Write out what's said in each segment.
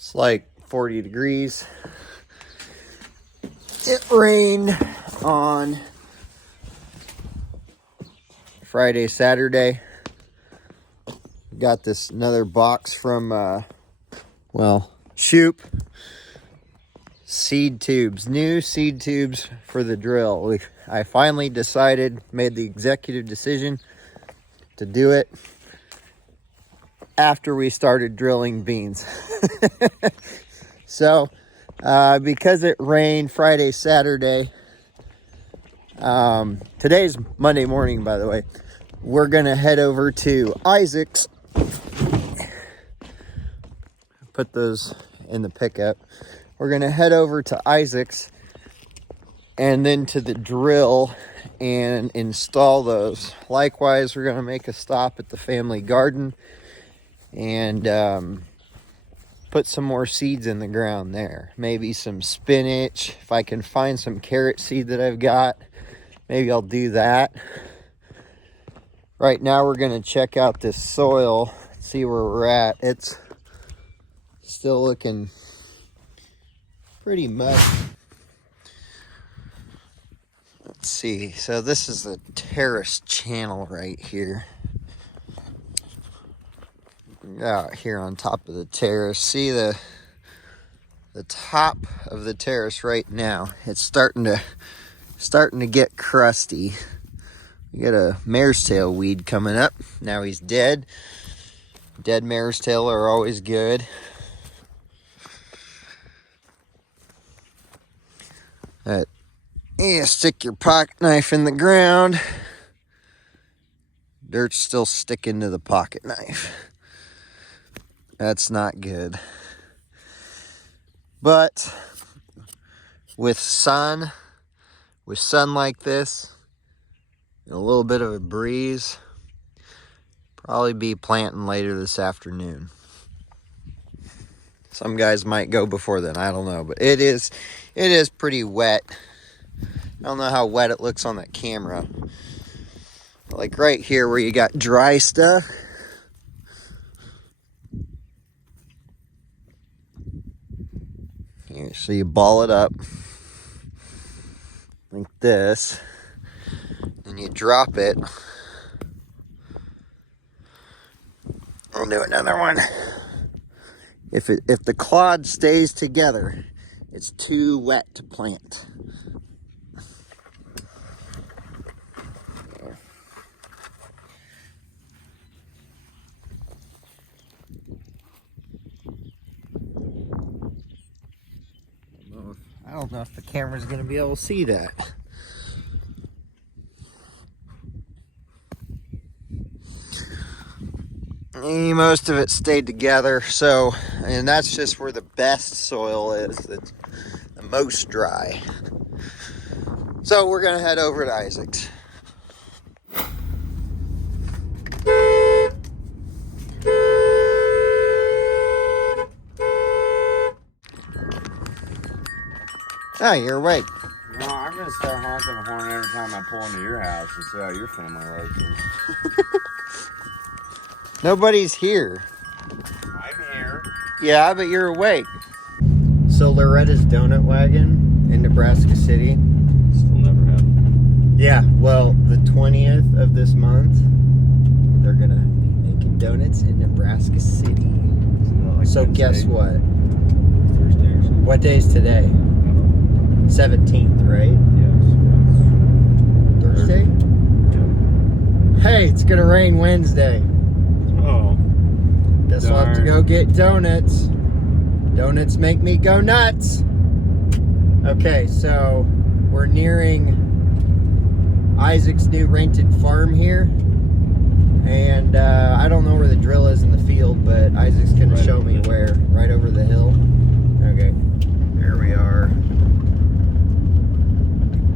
It's like 40 degrees. It rained on Friday, Saturday. Got this another box from, Shoop. Seed tubes, new seed tubes for the drill. I finally made the executive decision to do it after we started drilling beans. So, because it rained Friday, Saturday, today's Monday morning, by the way, we're gonna head over to Isaac's. Put those in the pickup. We're gonna head over to Isaac's and then to the drill and install those. Likewise, we're gonna make a stop at the family garden and put some more seeds in the ground there. Maybe some spinach. If I can find some carrot seed that I've got, maybe I'll do that. Right now we're gonna check out this soil, see where we're at. It's still looking pretty muddy. Let's see. So this is the terrace channel right here. Out here on top of the terrace. See the top of the terrace right now. It's starting to get crusty. We got a mare's tail weed coming up. Now he's dead. Dead mare's tail are always good. Stick your pocket knife in the ground. Dirt's still sticking to the pocket knife. That's not good. But with sun like this, and a little bit of a breeze, probably be planting later this afternoon. Some guys might go before then, I don't know, but it is pretty wet. I don't know how wet it looks on that camera. Like right here where you got dry stuff. Here, so you ball it up like this. Then you drop it. I'll do another one. If the clod stays together, it's too wet to plant. I don't know if the camera's going to be able to see that. Most of it stayed together, and that's just where the best soil is, that's the most dry. So we're going to head over to Isaac's. Oh, you're awake. No, I'm going to start honking the horn every time I pull into your house and see how your family life is. Nobody's here. I'm here. Yeah, but you're awake. So Loretta's Donut Wagon in Nebraska City. Still never had. Yeah, well, the 20th of this month, they're going to be making donuts in Nebraska City. So guess what? Thursday or something. What day is today? 17th, right? Yes. Thursday? Yep. Hey, it's gonna rain Wednesday. Oh. Guess we'll have to go get donuts. Donuts make me go nuts. Okay, so we're nearing Isaac's new rented farm here. And I don't know where the drill is in the field, but Isaac's gonna show me where. Right over the hill. Okay, there we are.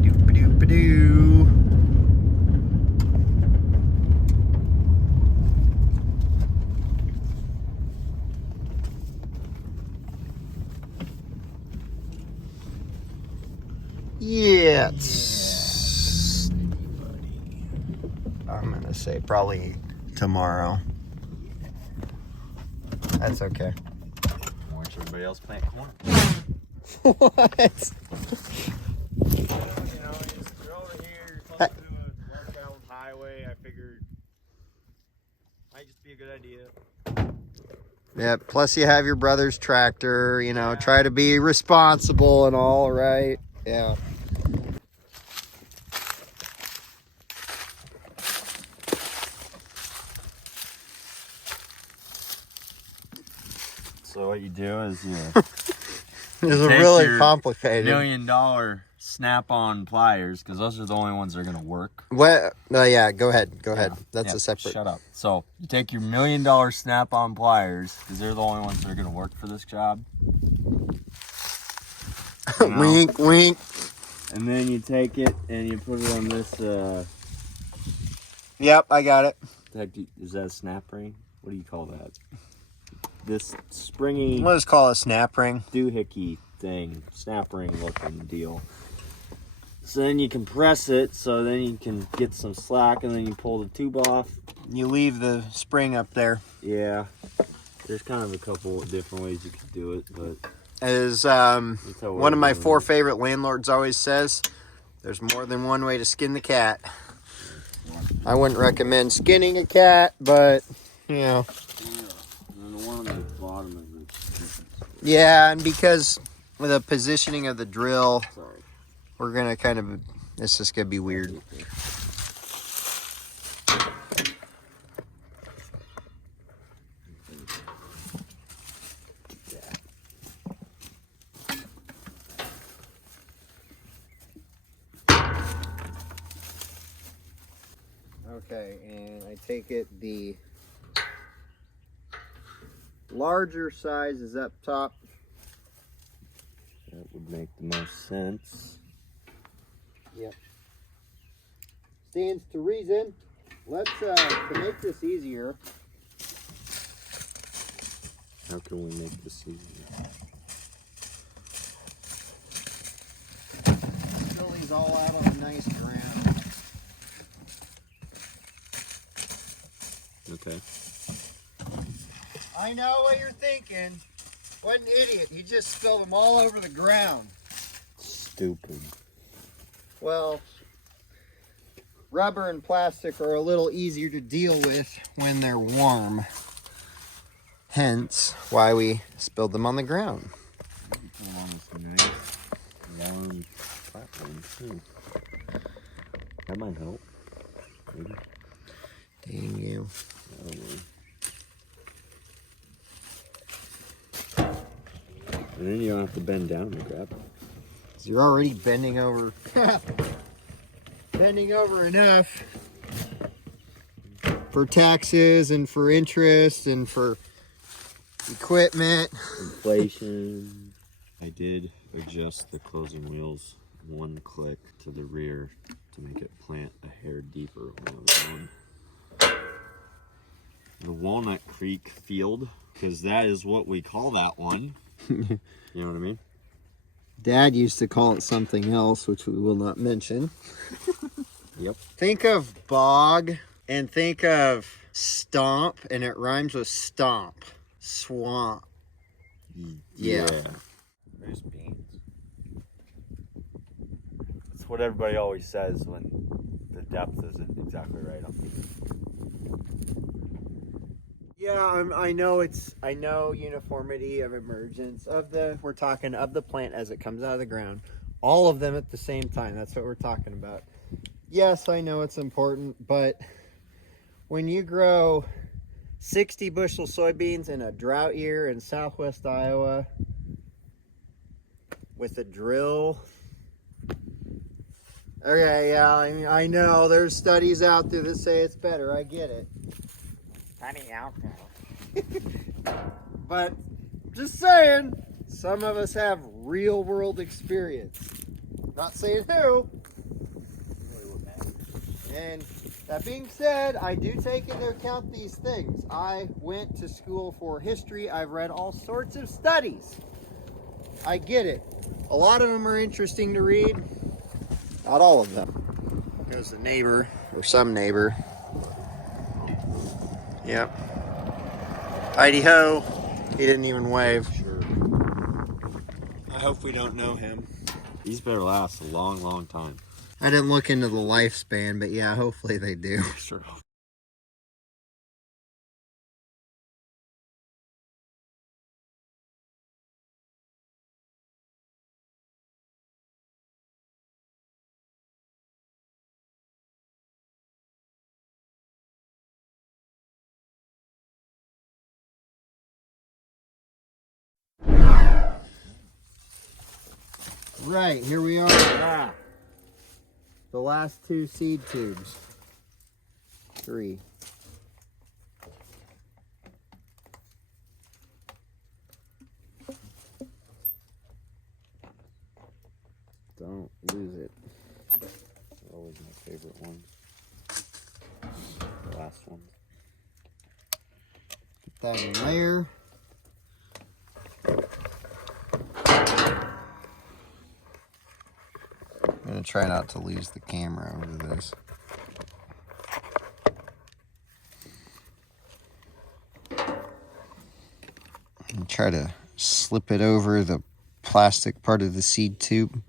Doop-a-doop-a-doo. Yeah, I'm gonna say probably tomorrow. That's okay. Watch everybody else plant corn. What? You know, you're over here close to a well-traveled highway. I figured might just be a good idea. Yeah, plus you have your brother's tractor, you know, try to be responsible and all, right? Yeah. So what you do is you It's take really your complicated. $1 million snap-on pliers, because those are the only ones that are gonna work. What? No, yeah, go ahead. That's Yeah, a separate. Shut up. So you take your $1 million snap-on pliers, because they're the only ones that are gonna work for this job. You know? Wink, wink. And then you take it and you put it on this. Yep, I got it. Is that a snap ring? What do you call that? This springy Let's call it a snap ring. doohickey thing, snap ring looking deal. So then you compress it, so then you can get some slack, and then you pull the tube off. You leave the spring up there. Yeah, there's kind of a couple of different ways you could do it, but As that's how one of my we're 4 doing favorite landlords always says, there's more than one way to skin the cat. I wouldn't recommend skinning a cat, but, you know. it. Yeah, and the one on the bottom is Yeah, and because with the positioning of the drill, sorry. we're going to kind of, it's just going to be weird. Okay, and I take it the larger size is up top. That would make the most sense. Yep. Stands to reason. Let's, to make this easier, How can we make this easier? fill these all out on a nice ground. Okay. I know what you're thinking. What an idiot. You just spilled them all over the ground. Stupid. Well, rubber and plastic are a little easier to deal with when they're warm. Hence why we spilled them on the ground. Put them on this nice warm platform too. That might help. Maybe. Dang you. And then you don't have to bend down to grab it. You're already bending over. Bending over enough for taxes and for interest and for equipment. Inflation. I did adjust the closing wheels 1 click to the rear to make it plant a hair deeper when I was on the Walnut Creek field, because that is what we call that one. You know what I mean? Dad used to call it something else, which we will not mention. Yep. Think of bog and think of stomp, and it rhymes with stomp. Swamp. Yeah. There's beans. That's what everybody always says when the depth isn't exactly right on beans. Yeah, I know uniformity of emergence of we're talking of the plant as it comes out of the ground. All of them at the same time. That's what we're talking about. Yes, I know it's important, but when you grow 60 bushel soybeans in a drought year in southwest Iowa with a drill. Okay, yeah, I know there's studies out there that say it's better. I get it. Honey out there. But just saying, some of us have real world experience. Not saying who. And that being said, I do take into account these things. I went to school for history. I've read all sorts of studies. I get it. A lot of them are interesting to read. Not all of them. Goes the neighbor, or some neighbor. Yep. Heidi ho. He didn't even wave. Sure. hope we don't know him. These better last a long, long time. I didn't look into the lifespan, but yeah, hopefully they do. Sure. Right, here we are. The last 2 seed tubes. 3. Don't lose it. They're always my favorite ones. The last ones. Put that in there. I'm gonna try not to lose the camera over this. And try to slip it over the plastic part of the seed tube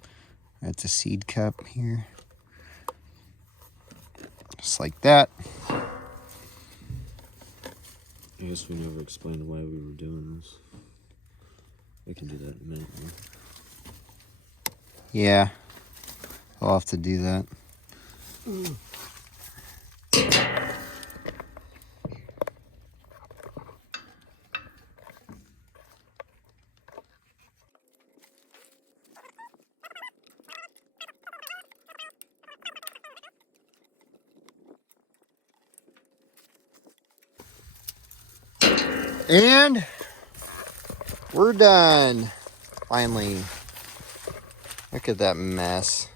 at the seed cup here. Just like that. I guess we never explained why we were doing this. We can do that in a minute. Huh? Yeah, I'll have to do that. And we're done. Finally. Look at that mess.